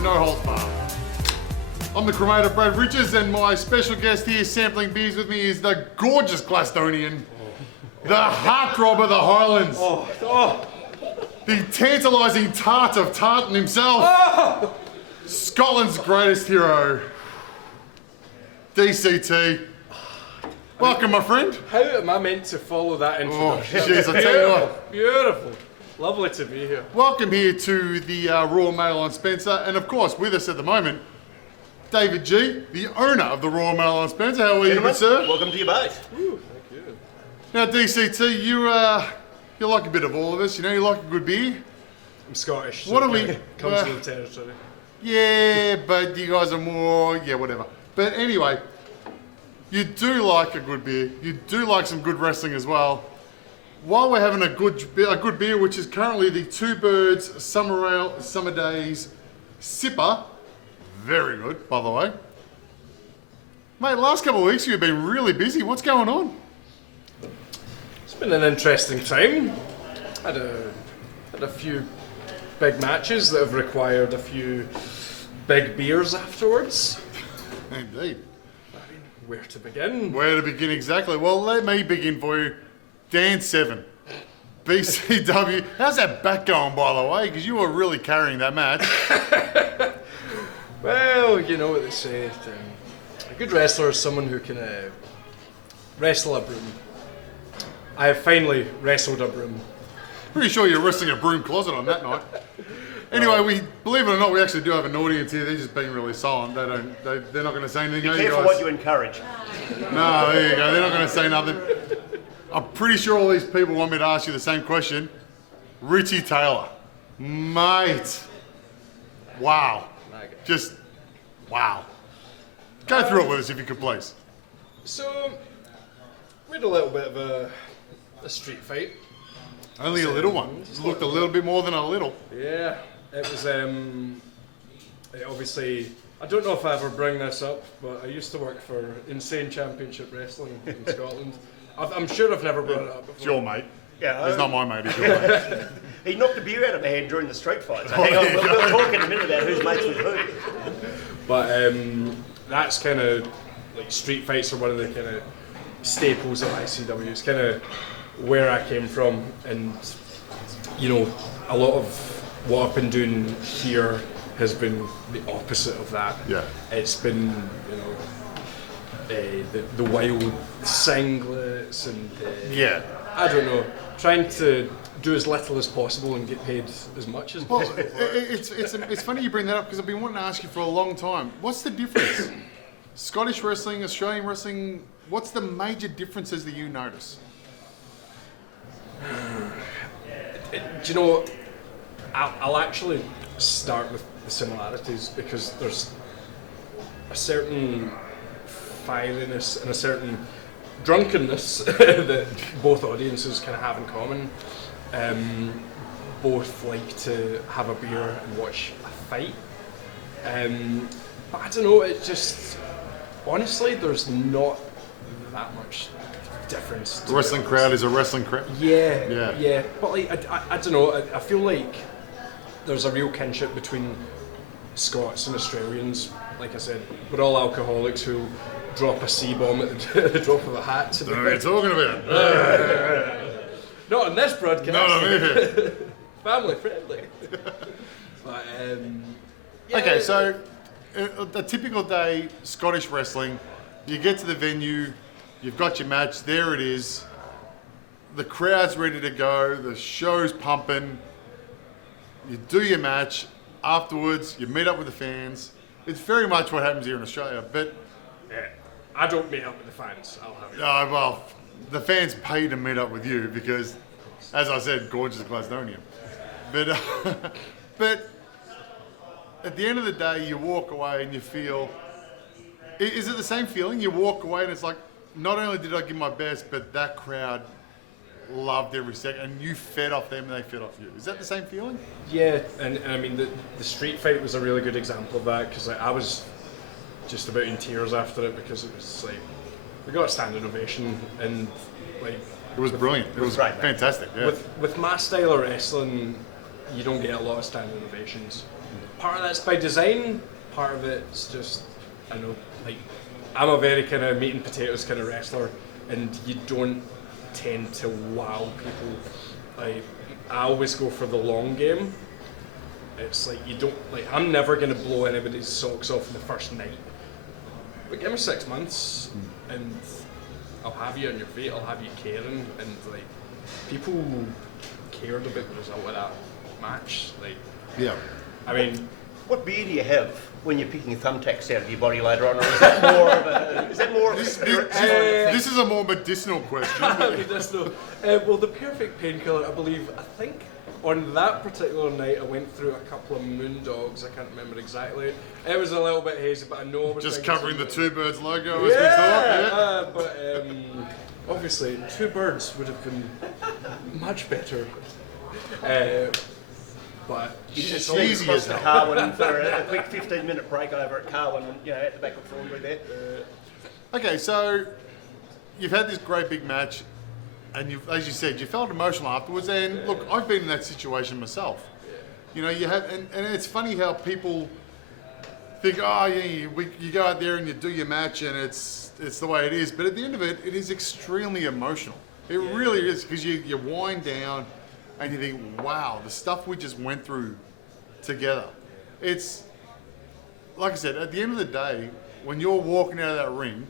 the No Holds Barred. I'm the Cremator Richards, and my special guest here sampling beers with me is the gorgeous Glasstonian, the heartthrob of the Highlands, the tantalising tart of Tartan himself, Scotland's greatest hero, DCT. Welcome, my friend. How am I meant to follow that introduction? Oh, jeez, I tell you what. Beautiful. Lovely to be here. Welcome here to the Royal Mail on Spencer, and of course, with us at the moment, David G, the owner of the Royal Mail on Spencer. How are you, good sir? Welcome to you both. Ooh, thank you. Now, DCT, you like a bit of all of us. You know, you like a good beer. I'm Scottish. So What are we? Comes with the territory. Yeah, but you guys are more, whatever. But anyway, you do like a good beer. You do like some good wrestling as well. While we're having a good beer, which is currently the Two Birds Summer Ale Summer Days Sipper. Very good, by the way. Mate, last couple of weeks you've been really busy. What's going on? It's been an interesting time. Had a few big matches that have required a few big beers afterwards. Indeed. Where to begin? Where to begin exactly? Well, let me begin for you. Dan Severn, BCW. How's that back going, by the way? Because you were really carrying that match. Well, you know what they say. A good wrestler is someone who can wrestle a broom. I have finally wrestled a broom. Pretty sure you're wrestling a broom closet on that night. Anyway, believe it or not, we actually do have an audience here. They're just being really silent. They're not going to say anything. Be careful what you encourage. No, there you go. They're not going to say nothing. I'm pretty sure all these people want me to ask you the same question. Ritchie Taylor. Mate. Wow. Just, wow. Go through it with us if you could, please. So, we had a little bit of a street fight. Only a little one. It looked a little bit more than a little. Yeah, it was obviously, I don't know if I ever bring this up, but I used to work for Insane Championship Wrestling in Scotland. I'm sure I've never brought it up before. It's your mate. Yeah, He's not my mate, he's your mate. He knocked the beer out of my hand during the street fight. So hang on, we'll talk in a minute about who's mates with who. But that's kind of, like, street fights are one of the kind of staples of ICW. It's kind of where I came from, and, you know, a lot of what I've been doing here has been the opposite of that. Yeah. It's been, you know, the wild singlets and Yeah. I don't know, trying to do as little as possible and get paid as much as Well, possible. it's funny you bring that up because I've been wanting to ask you for a long time. What's the difference? Scottish wrestling, Australian wrestling, what's the major differences that you notice? Do you know, I'll actually start with the similarities because there's a certain fieriness and a certain drunkenness that both audiences kind of have in common. Both like to have a beer and watch a fight. But I don't know, it just, honestly, there's not that much difference. The wrestling crowd is a wrestling crowd. Yeah. But like, I don't know, I feel like there's a real kinship between Scots and Australians. Like I said, we're all alcoholics who drop a C-bomb at the drop of a hat. Don't know what you're talking about. Not on this broadcast. No, here. Family friendly. But, yeah. Okay, so a typical day, Scottish wrestling, you get to the venue, you've got your match, there it is, the crowd's ready to go, the show's pumping, you do your match, afterwards you meet up with the fans. It's very much what happens here in Australia, but... Yeah, I don't meet up with the fans, I'll have it. Well, the fans pay to meet up with you because, as I said, gorgeous Glasstonian. But at the end of the day, you walk away and you feel... Is it the same feeling? You walk away and it's like, not only did I give my best, but that crowd loved every second, and you fed off them and they fed off you. Is that the same feeling? Yeah, and I mean, the street fight was a really good example of that, because I was just about in tears after it, because it was like, we got a standing ovation, and like... It was brilliant. It was great, fantastic, yeah. With my style of wrestling, you don't get a lot of standing ovations. part of that's by design, part of it's just, I know, like, I'm a very kind of meat and potatoes kind of wrestler, and you don't tend to wow people. Like, I always go for the long game. It's like, you don't, like, I'm never going to blow anybody's socks off in the first night. But give me 6 months, and I'll have you on your feet, I'll have you caring, and like, people cared about the result of that match. Like, Yeah. I mean, What beer do you have when you're picking thumbtacks out of your body later on, or is that more of a spirit? This is a more medicinal question. medicinal. Well, the perfect painkiller, I believe, I think on that particular night I went through a couple of Moondogs. I can't remember exactly. It was a little bit hazy, but I know I was Just drinking covering the some- Two Birds logo as we talk. but obviously, Two Birds would have been much better. But You just It's sneak easy across as to hell. Carwin for a quick 15-minute break over at Carwin, at the back of Thornbury there. Okay, so you've had this great big match, and as you said, you felt emotional afterwards. And look, I've been in that situation myself. You know, you have, and it's funny how people think, oh yeah, you go out there and you do your match, and it's the way it is. But at the end of it, it is extremely emotional. It really is, because you wind down and you think, wow, the stuff we just went through together. It's like I said, at the end of the day, when you're walking out of that ring,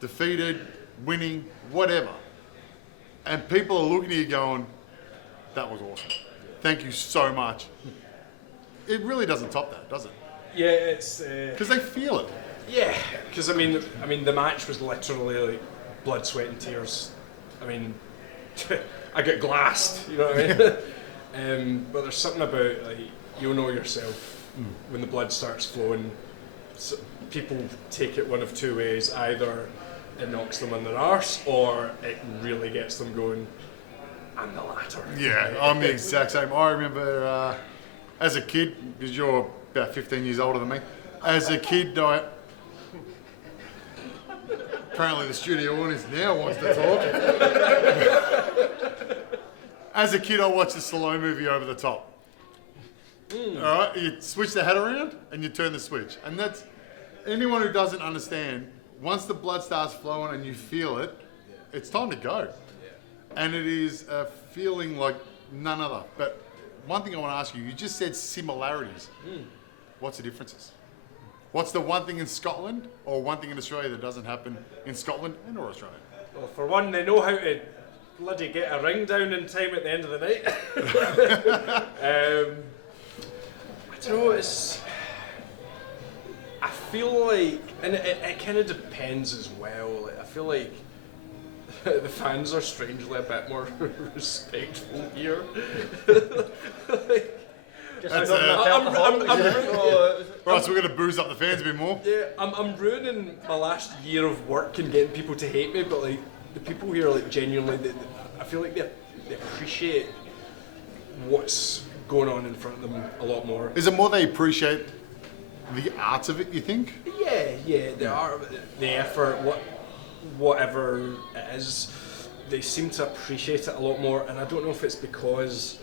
defeated, winning, whatever, and people are looking at you going, that was awesome. Thank you so much. It really doesn't top that, does it? yeah, it's Because they feel it. yeah. Because I mean, the match was literally like blood, sweat, and tears. I mean, I get glassed. You know what I mean? But there's something about, like, you'll know yourself when the blood starts flowing. So people take it one of two ways: either it knocks them on their arse, or it really gets them going. I'm the latter. Yeah, I'm the exact same. I remember as a kid, because you're about 15 years older than me, as a kid, apparently the studio audience now wants to talk. As a kid, I watched the Stallone movie Over the Top. All right, you switch the hat around and you turn the switch. And that's, anyone who doesn't understand, once the blood starts flowing and you feel it, it's time to go. And it is a feeling like none other. But one thing I want to ask you, you just said similarities. What's the differences? What's the one thing in Scotland or one thing in Australia that doesn't happen in Scotland and or Australia? Well, for one, they know how to bloody get a ring down in time at the end of the night. I don't know, I feel like, and it kind of depends as well. Like, I feel like the fans are strangely a bit more respectful here. Just not enough alcohol. Right, so we're going to booze up the fans a bit more. Yeah, I'm ruining my last year of work and getting people to hate me, but like, the people here, like, genuinely, I feel like they appreciate what's going on in front of them a lot more. Is it more they appreciate the art of it, you think? Yeah, the art, the effort, whatever it is, they seem to appreciate it a lot more, and I don't know if it's because,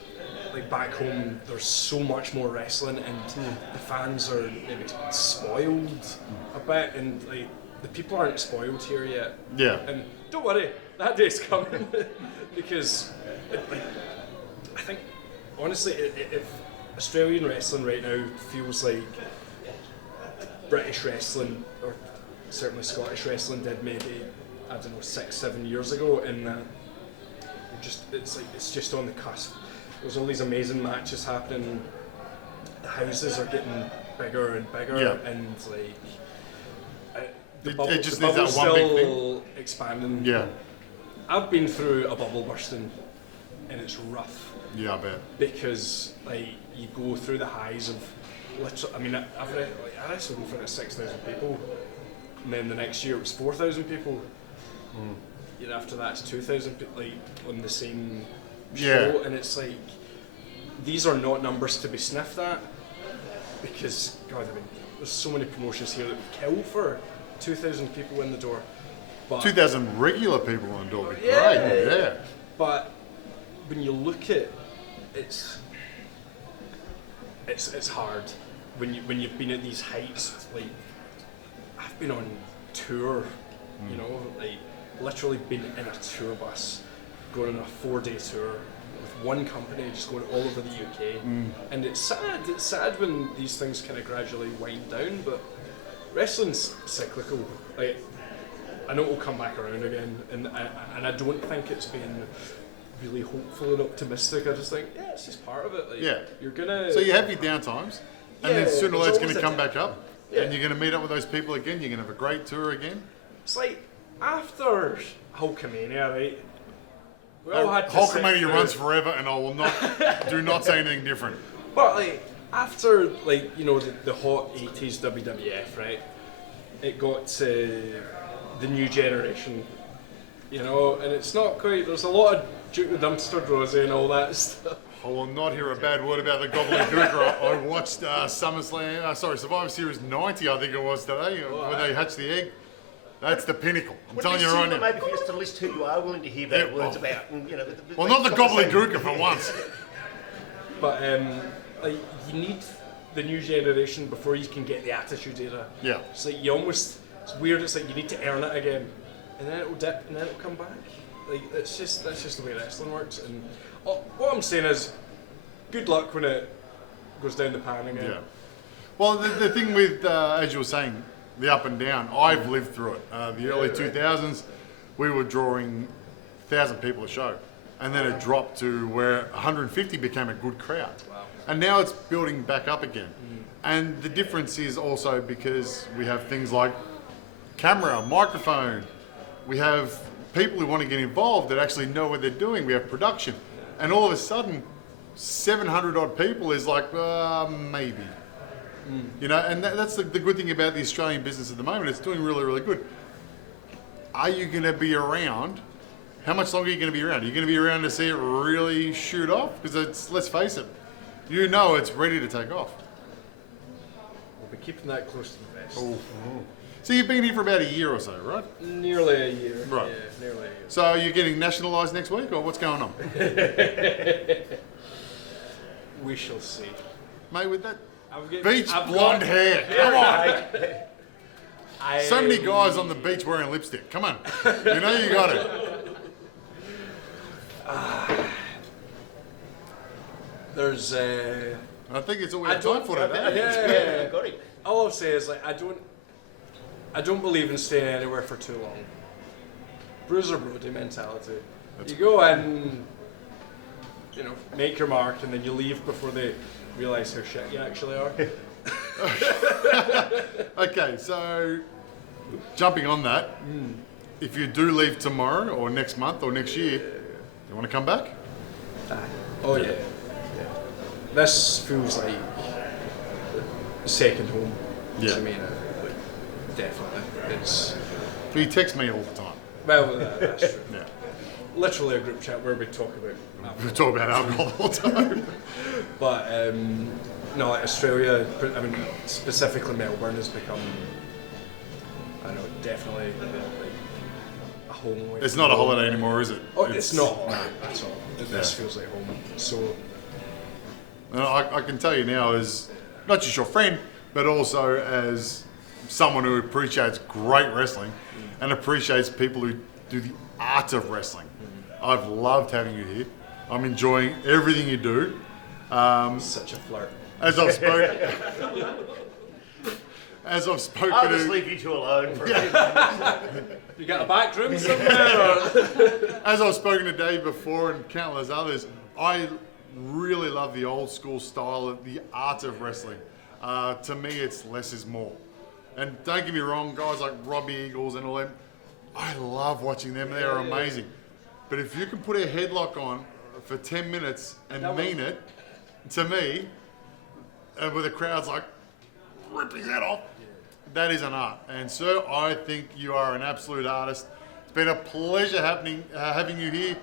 like, back home there's so much more wrestling and the fans are maybe spoiled a bit, and like, the people aren't spoiled here yet. Yeah. And don't worry, that day's coming. Because I think, honestly, if Australian wrestling right now feels like British wrestling, or certainly Scottish wrestling did maybe, I don't know, 6-7 years ago, and it's just on the cusp. There's all these amazing matches happening. The houses are getting bigger and bigger, Yeah. and like, It just the needs that bubble's one big still expanding. Yeah. I've been through a bubble bursting, and it's rough Yeah, I bet. because, like, you go through the highs of literally. I mean, I wrestled in front of 6,000 people, and then the next year it was 4,000 people. Year after that, it's 2,000 people, like, on the same show, Yeah. and it's like, these are not numbers to be sniffed at, because, God, I mean, there's so many promotions here that would kill for 2,000 people in the door. But 2,000 regular people on the door would be Yeah. great. Yeah. But when you look at it's hard. when you've been at these heights, like I've been on tour, you know, like literally been in a tour bus, going on a 4-day tour with one company, just going all over the UK, and it's sad when these things kind of gradually wind down, but wrestling's cyclical. Like, I know it'll come back around again, and I don't think it's been really hopeful and optimistic. I just think, yeah, it's just part of it. Like, Yeah. you're gonna. So you have your down times, and then sooner or later it's going to come back up, Yeah. and you're going to meet up with those people again. You're going to have a great tour again. It's like after Hulkamania, right? We all had to Hulkamania sit through- runs forever, and I will not do not say anything different. But like after, like, you know, the hot 80s WWF, right? It got to the new generation, you know, and it's not quite. There's a lot of Duke the Dumpster Rosie and all that stuff. I will not hear a bad word about the gobbledygook. I watched SummerSlam, Survivor Series 90, I think it was today, where they hatched the egg. That's the pinnacle. I'm telling you right now. Maybe for us to list who you are willing to hear bad words about. And, you know, Well, not the gobbledygook for once. But like, you need the new generation before you can get the Attitude Era. Yeah. It's like it's weird. It's like you need to earn it again, and then it'll dip, and then it'll come back. Like that's just the way wrestling works. And what I'm saying is, good luck when it goes down the pan again. Yeah. Well, the thing with, as you were saying, the up and down, I've lived through it. The early 2000s, we were drawing 1,000 people a show. And then it dropped to where 150 became a good crowd. Wow. And now it's building back up again. And the difference is also because we have things like camera, microphone. We have people who want to get involved that actually know what they're doing. We have production. And all of a sudden, 700 odd people is like, maybe. You know, and that's the good thing about the Australian business at the moment. It's doing really, really good. Are you going to be around? How much longer are you going to be around? Are you going to be around to see it really shoot off? Because let's face it, you know it's ready to take off. We'll be keeping that close to the vest. Oh. So you've been here for about a year or so, right? Nearly a year. Right. Yeah, nearly a year. So are you getting nationalised next week, or what's going on? We shall see. Mate, with that I've got- beach I've blonde got- hair, come on. So many I- guys on the beach wearing lipstick, come on. You know you got it. There's I think it's all we I have time don't- for I today. think it's Yeah. good. Got it. all I'll say is, like, I don't believe in staying anywhere for too long. Bruiser Brody mentality. You go in, you know, make your mark, and then you leave before they realise how shit you actually are. Okay, so jumping on that, if you do leave tomorrow or next month or next year, you want to come back? Oh yeah. This feels like second home Yeah. to me now. Like, definitely. It's You text me all the time. well, that's true. Yeah. Literally a group chat where we talk about We talk about alcohol all the time. But no, like Australia, I mean, specifically Melbourne has become, I don't know, definitely like a home away. It's from not a home. holiday anymore, is it? Oh, it's not at all. This feels like home. So, And I can tell you now, as not just your friend, but also as someone who appreciates great wrestling and appreciates people who do the art of wrestling. I've loved having you here. I'm enjoying everything you do. such a flirt. As I've spoken, I'll just leave you two alone for a few minutes. You got a back room somewhere? Or? as I've spoken to Dave before and countless others, I really love the old school style of the art of wrestling. To me, it's less is more. And don't get me wrong, guys like Robbie Eagles and all them, I love watching them. They are amazing. But if you can put a headlock on for 10 minutes and mean it, to me, and with the crowd's like ripping his head off, that is an art. And sir, I think you are an absolute artist. It's been a pleasure having you here.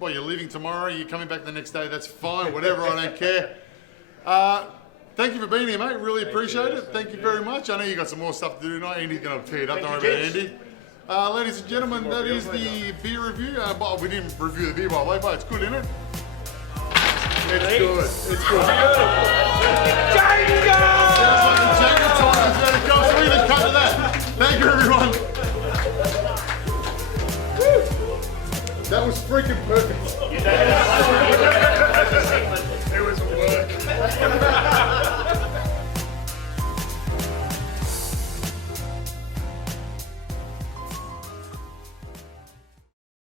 You're leaving tomorrow, you're coming back the next day, that's fine, whatever, I don't care. Thank you for being here, mate. Really appreciate it. Thank you very much. I know you got some more stuff to do tonight. Andy's going to tee it up. Don't worry about Andy. Ladies and gentlemen, that is the beer review. But we didn't review the beer, by the way, but it's good, isn't it? It's good. It's good. Django! Thank you, everyone. That was freaking perfect.